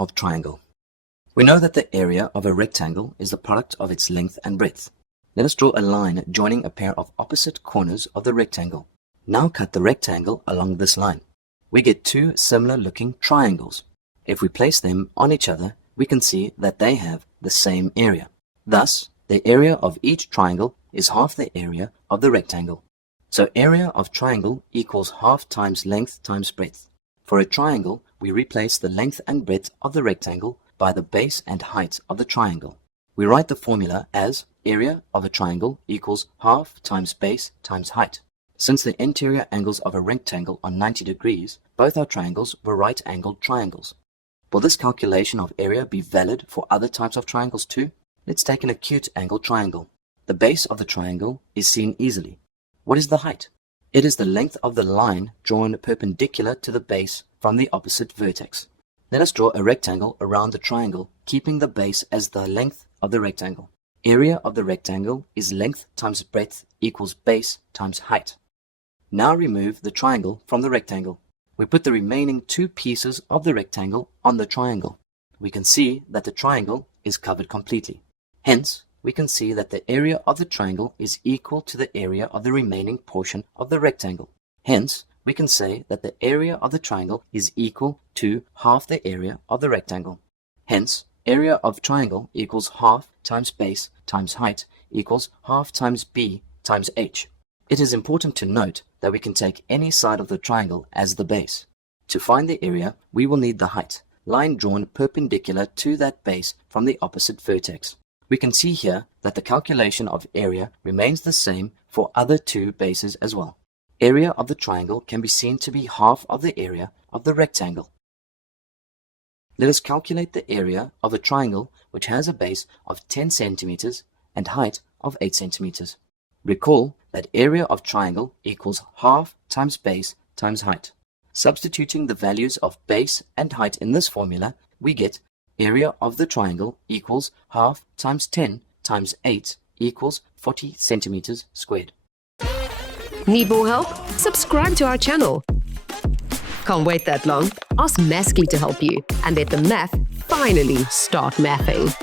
of triangle. We know that the area of a rectangle is the product of its length and breadth. Let us draw a line joining a pair of opposite corners of the rectangle. Now cut the rectangle along this line. We get two similar looking triangles. If we place them on each other, we can see that they have the same area. Thus, the area of each triangle is half the area of the rectangle. So area of triangle equals half times length times breadth. For a triangle, we replace the length and breadth of the rectangle by the base and height of the triangle. We write the formula as area of a triangle equals half times base times height. Since the interior angles of a rectangle are 90 degrees, both our triangles were right-angled triangles. Will this calculation of area be valid for other types of triangles too? Let's take an acute angle triangle. The base of the triangle is seen easily. What is the height? It is the length of the line drawn perpendicular to the base from the opposite vertex. Let us draw a rectangle around the triangle, keeping the base as the length of the rectangle. Area of the rectangle is length times breadth equals base times height. Now remove the triangle from the rectangle. We put the remaining two pieces of the rectangle on the triangle. We can see that the triangle is covered completely. Hence, we can see that the area of the triangle is equal to the area of the remaining portion of the rectangle. Hence, we can say that the area of the triangle is equal to half the area of the rectangle. Hence, area of triangle equals half times base times height equals half times b times h. It is important to note that we can take any side of the triangle as the base. To find the area, we will need the height, line drawn perpendicular to that base from the opposite vertex. We can see here that the calculation of area remains the same for other two bases as well. Area of the triangle can be seen to be half of the area of the rectangle. Let us calculate the area of a triangle which has a base of 10 centimeters and height of 8 centimeters. Recall that area of triangle equals half times base times height. Substituting the values of base and height in this formula, we get area of the triangle equals half times 10 times 8 equals 40 centimeters squared. Need more help? Subscribe to our channel. Can't wait that long? Ask Maskly to help you and let the math finally start mathing.